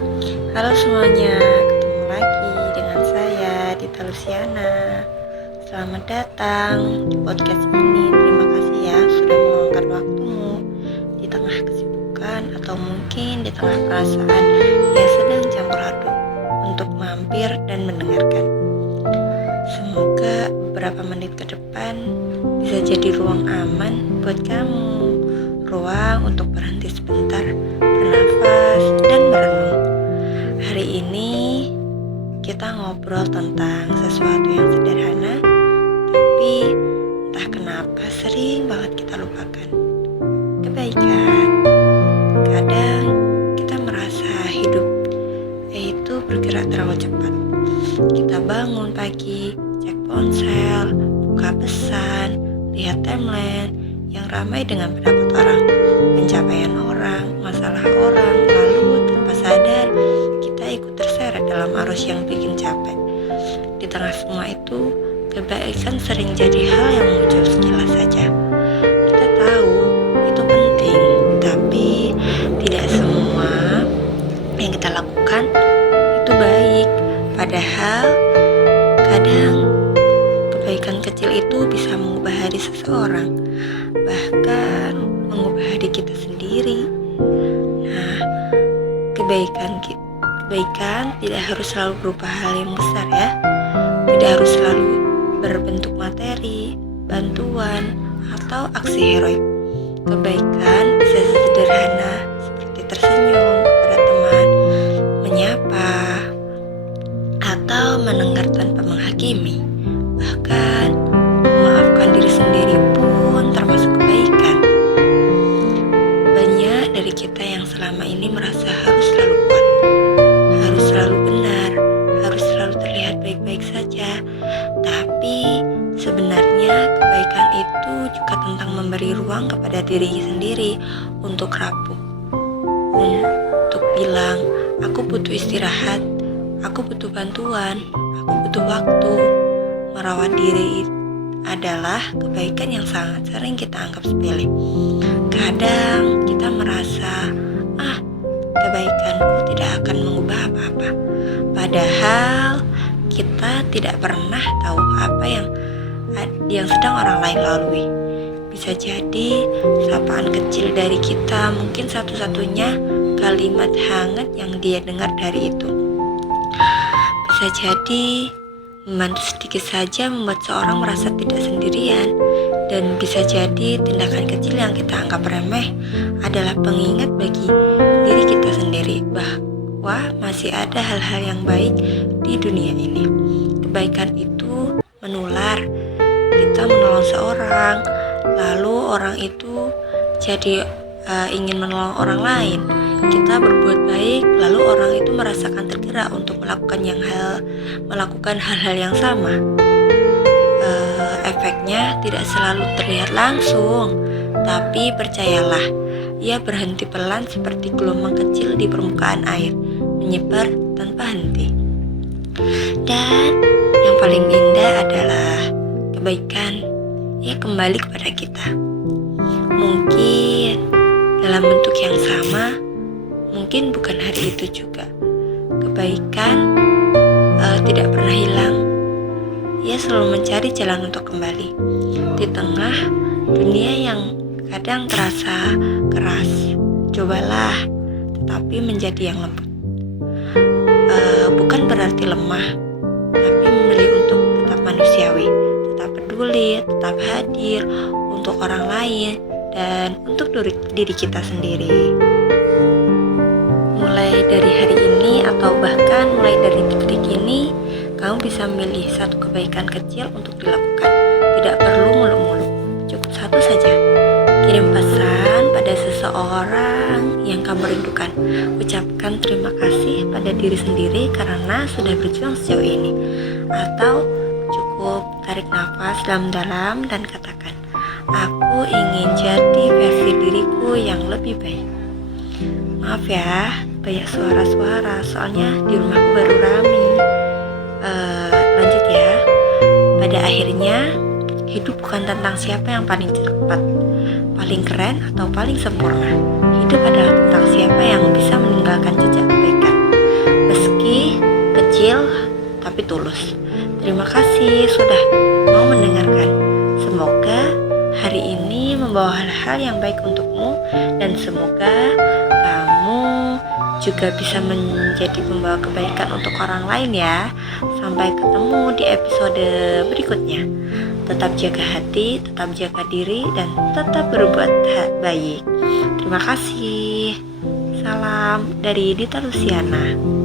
Halo semuanya, ketemu lagi dengan saya Dita Luciana. Selamat datang di podcast ini. Terima kasih ya sudah meluangkan waktumu di tengah kesibukan atau mungkin di tengah perasaan yang sedang campur aduk untuk mampir dan mendengarkan. Semoga beberapa menit ke depan bisa jadi ruang aman buat kamu, ruang untuk berhenti sebentar, bernafas dan merenung. Hari ini kita ngobrol tentang sesuatu yang sederhana, tapi entah kenapa sering banget kita lupakan. Kebaikan. Kadang kita merasa hidup itu bergerak terlalu cepat. Kita bangun pagi, cek ponsel, buka pesan, lihat timeline yang ramai dengan pendapat orang, pencapaian orang, masalah orang, lalu tanpa sadar kita ikut terseret dalam arus yang bikin capek. Di tengah semua itu, kebaikan sering jadi hal yang muncul sekilas saja. Kita tahu itu penting, tapi tidak semua yang kita lakukan itu baik. Padahal kadang kebaikan kecil itu bisa mengubah hari seseorang, bahkan mengubah hari kita sendiri. Nah, kebaikan tidak harus selalu berupa hal yang besar ya. Tidak harus selalu berbentuk materi, bantuan, atau aksi heroik. Kebaikan bisa sederhana seperti tersenyum kepada teman, menyapa, atau mendengar tanpa menghakimi. Bahkan memaafkan diri sendiri pun termasuk kebaikan. Banyak dari kita yang selama ini merasa harus selalu kuat, harus selalu benar, harus selalu terlihat baik-baik saja. Tapi sebenarnya kebaikan itu juga tentang memberi ruang kepada diri sendiri untuk rapuh, untuk bilang, aku butuh istirahat, aku butuh bantuan, aku butuh waktu. Merawat diri adalah kebaikan yang sangat sering kita anggap sepele. Kadang kita merasa, kebaikanku tidak akan mengubah apa-apa. Padahal kita tidak pernah tahu apa yang sedang orang lain lalui. Bisa jadi sapaan kecil dari kita mungkin satu-satunya kalimat hangat yang dia dengar dari itu. Bisa jadi membantu sedikit saja membuat seorang merasa tidak sendirian. Dan bisa jadi tindakan kecil yang kita anggap remeh adalah pengingat bagi diri kita sendiri bahwa masih ada hal-hal yang baik di dunia ini. Kebaikan itu menular. Kita menolong seorang, lalu orang itu jadi ingin menolong orang lain. Kita berbuat baik, lalu orang itu merasakan tergerak untuk melakukan hal-hal yang sama. Efeknya tidak selalu terlihat langsung, tapi percayalah, ia berhenti pelan seperti gelombang kecil di permukaan air, menyebar tanpa henti. Dan yang paling indah adalah kebaikan, ia kembali kepada kita. Mungkin dalam bentuk yang sama, mungkin bukan hari itu juga. Kebaikan tidak pernah hilang. Ia selalu mencari jalan untuk kembali di tengah dunia yang kadang terasa keras. Cobalah tetapi menjadi yang lembut. Bukan berarti lemah, tapi memilih untuk tetap manusiawi, tetap peduli, tetap hadir untuk orang lain dan untuk diri kita sendiri. Mulai dari hari ini atau bahkan mulai dari detik ini, kamu bisa memilih satu kebaikan kecil untuk dilakukan. Tidak perlu muluk-muluk, cukup satu saja. Kirim pesan pada seseorang yang kamu rindukan. Ucapkan terima kasih pada diri sendiri karena sudah berjuang sejauh ini. Atau cukup tarik nafas dalam-dalam dan katakan, aku ingin jadi versi diriku yang lebih baik. Maaf ya, banyak suara-suara soalnya di rumahku baru rame. Lanjut ya. Pada akhirnya, hidup bukan tentang siapa yang paling cepat, paling keren, atau paling sempurna. Hidup adalah tentang siapa yang bisa meninggalkan jejak kebaikan. kecil tapi tulus. Terima kasih sudah mau mendengarkan. Semoga hari ini membawa hal-hal yang baik untukmu, dan semoga kamu juga bisa menjadi pembawa kebaikan untuk orang lain ya. Sampai ketemu di episode berikutnya. Tetap jaga hati, tetap jaga diri, dan tetap berbuat baik. Terima kasih. Salam dari Dita Luciana.